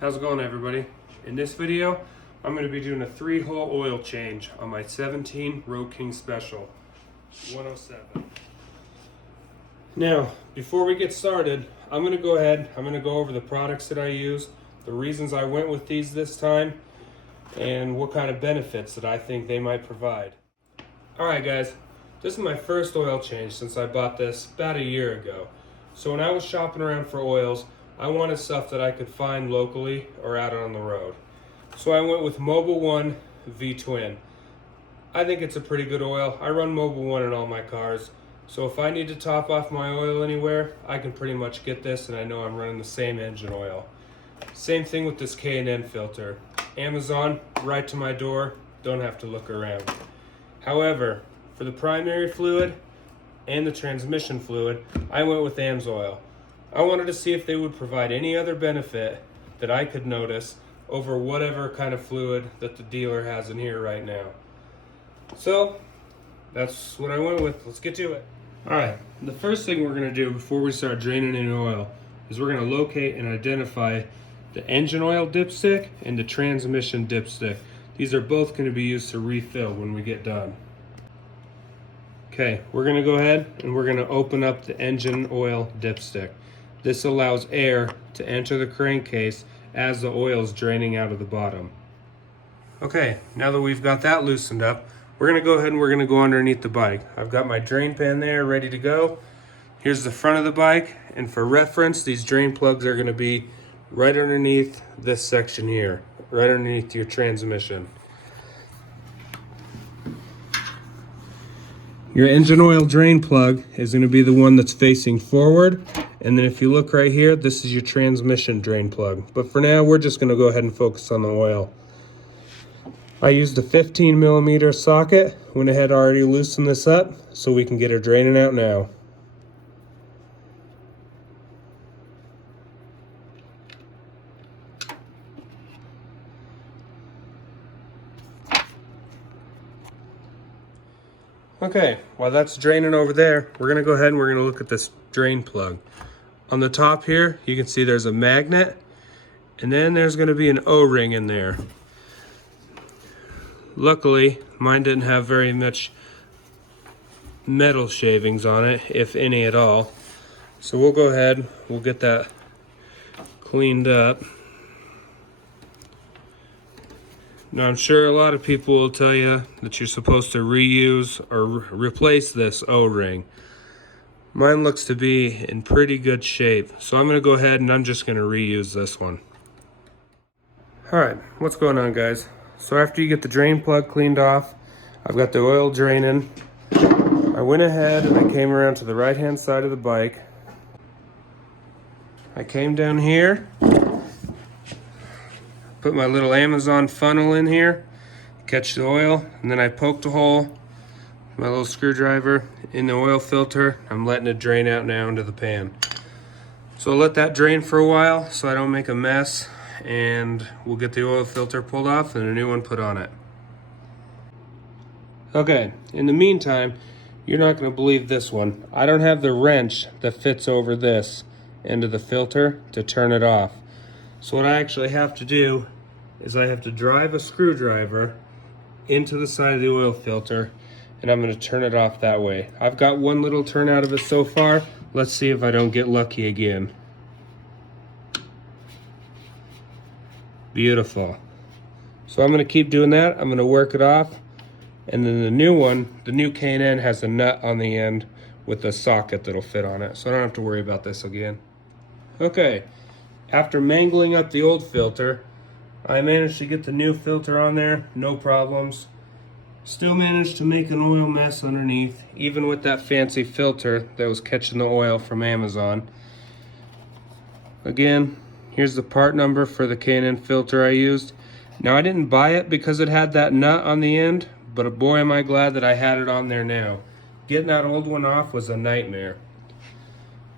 How's it going, everybody? In this video, I'm going to be doing a 3-hole oil change on my 17 Road King Special 107. Now, before we get started, I'm going to go over the products that I use, the reasons I went with these this time, and what kind of benefits that I think they might provide. Alright guys, this is my first oil change since I bought this about a year ago. So when I was shopping around for oils, I wanted stuff that I could find locally or out on the road. So I went with Mobil 1 V-Twin. I think it's a pretty good oil. I run Mobil 1 in all my cars. So if I need to top off my oil anywhere, I can pretty much get this and I know I'm running the same engine oil. Same thing with this K&N filter. Amazon, right to my door, don't have to look around. However, for the primary fluid and the transmission fluid, I went with AMSOIL. I wanted to see if they would provide any other benefit that I could notice over whatever kind of fluid that the dealer has in here right now. So that's what I went with. Let's get to it. Alright, the first thing we're going to do before we start draining any oil is we're going to locate and identify the engine oil dipstick and the transmission dipstick. These are both going to be used to refill when we get done. Okay, we're going to go ahead and we're going to open up the engine oil dipstick. This allows air to enter the crankcase as the oil is draining out of the bottom. Okay, now that we've got that loosened up, we're going to go ahead and we're going to go underneath the bike. I've got my drain pan there ready to go. Here's the front of the bike, and for reference, these drain plugs are going to be right underneath this section here, right underneath your transmission. Your engine oil drain plug is going to be the one that's facing forward, and then if you look right here, this is your transmission drain plug. But for now, we're just going to go ahead and focus on the oil. I used a 15mm socket, went ahead already loosened this up so we can get her draining out now. Okay, while that's draining over there, we're going to go ahead and we're going to look at this drain plug. On the top here, you can see there's a magnet, and then there's going to be an O-ring in there. Luckily, mine didn't have very much metal shavings on it, if any at all. So we'll go ahead, we'll get that cleaned up. Now, I'm sure a lot of people will tell you that you're supposed to reuse or replace this O-ring. Mine looks to be in pretty good shape, so I'm going to go ahead and I'm just going to reuse this one. Alright, what's going on, guys? So after you get the drain plug cleaned off, I've got the oil draining. I went ahead and I came around to the right-hand side of the bike. I came down here. Put my little Amazon funnel in here, catch the oil, and then I poked a hole with my little screwdriver in the oil filter. I'm letting it drain out now into the pan. So I'll let that drain for a while so I don't make a mess, and we'll get the oil filter pulled off and a new one put on it. Okay, in the meantime, you're not going to believe this one. I don't have the wrench that fits over this end of the filter to turn it off. So what I actually have to do is I have to drive a screwdriver into the side of the oil filter, and I'm going to turn it off that way. I've got one little turn out of it so far. Let's see if I don't get lucky again. Beautiful. So I'm going to keep doing that. I'm going to work it off. And then the new one, the new K&N, has a nut on the end with a socket that'll fit on it. So I don't have to worry about this again. Okay. After mangling up the old filter, I managed to get the new filter on there, no problems. Still managed to make an oil mess underneath, even with that fancy filter that was catching the oil from Amazon. Again, here's the part number for the K&N filter I used. Now, I didn't buy it because it had that nut on the end, but boy am I glad that I had it on there now. Getting that old one off was a nightmare.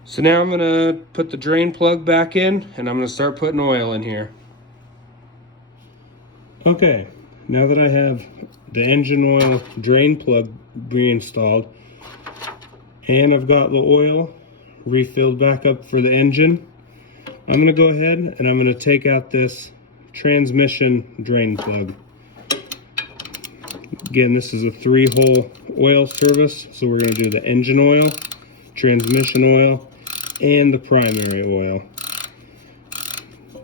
So now I'm going to put the drain plug back in, and I'm going to start putting oil in here. Okay, now that I have the engine oil drain plug reinstalled, and I've got the oil refilled back up for the engine, I'm gonna go ahead and I'm gonna take out this transmission drain plug. Again, this is a 3-hole oil service, so we're gonna do the engine oil, transmission oil, and the primary oil.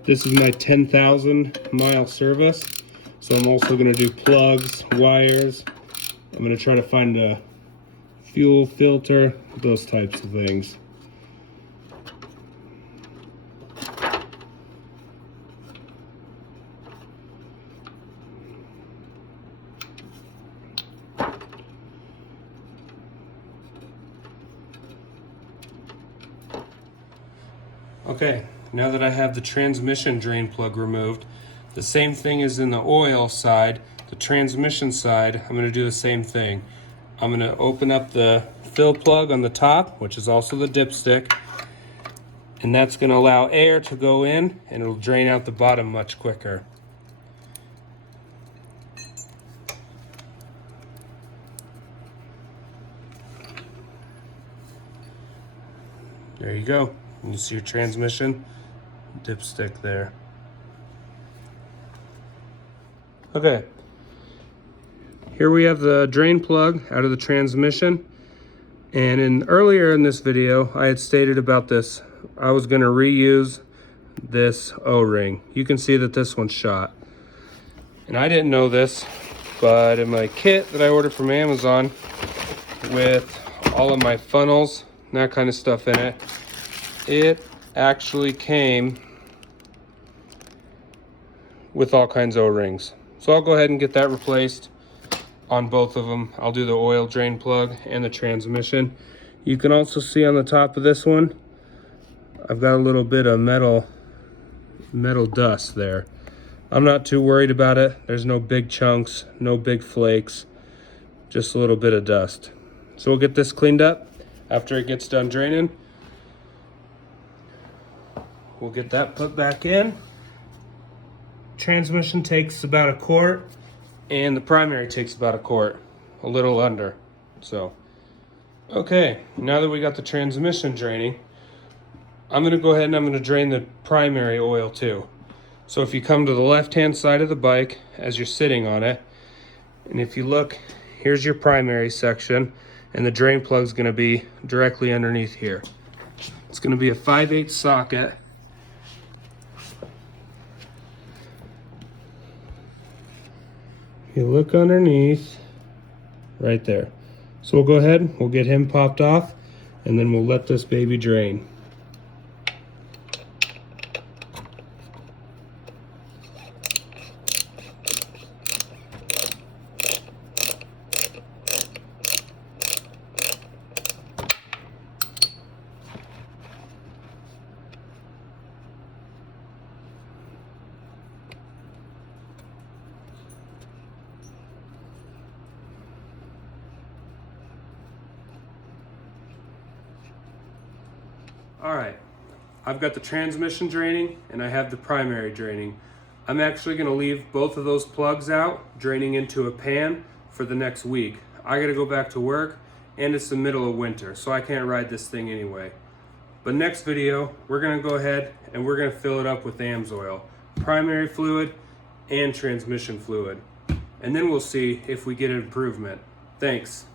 This is my 10,000 mile service, so I'm also gonna do plugs, wires. I'm gonna try to find a fuel filter, those types of things. Okay, now that I have the transmission drain plug removed, the same thing as in the oil side, the transmission side, I'm going to do the same thing. I'm going to open up the fill plug on the top, which is also the dipstick, and that's going to allow air to go in and it'll drain out the bottom much quicker. There you go. You see your transmission dipstick there. Okay, here we have the drain plug out of the transmission, and earlier in this video I had stated about this. I was going to reuse this O-ring. You can see that this one's shot, and I didn't know this, but in my kit that I ordered from Amazon with all of my funnels and that kind of stuff in it, it actually came with all kinds of O-rings. So I'll go ahead and get that replaced on both of them. I'll do the oil drain plug and the transmission. You can also see on the top of this one, I've got a little bit of metal dust there. I'm not too worried about it. There's no big chunks, no big flakes, just a little bit of dust. So we'll get this cleaned up after it gets done draining. We'll get that put back in. Transmission takes about a quart, and the primary takes about a quart, a little under. So, okay, now that we got the transmission draining, I'm gonna go ahead and I'm gonna drain the primary oil too. So if you come to the left-hand side of the bike as you're sitting on it, and if you look, here's your primary section, and the drain plug's gonna be directly underneath here. It's gonna be a 5/8 socket. You look underneath, right there. So we'll go ahead, we'll get him popped off, and then we'll let this baby drain. All right, I've got the transmission draining and I have the primary draining. I'm actually gonna leave both of those plugs out, draining into a pan for the next week. I gotta go back to work, and it's the middle of winter, so I can't ride this thing anyway. But next video, we're gonna go ahead and we're gonna fill it up with AMSOIL, primary fluid and transmission fluid. And then we'll see if we get an improvement. Thanks.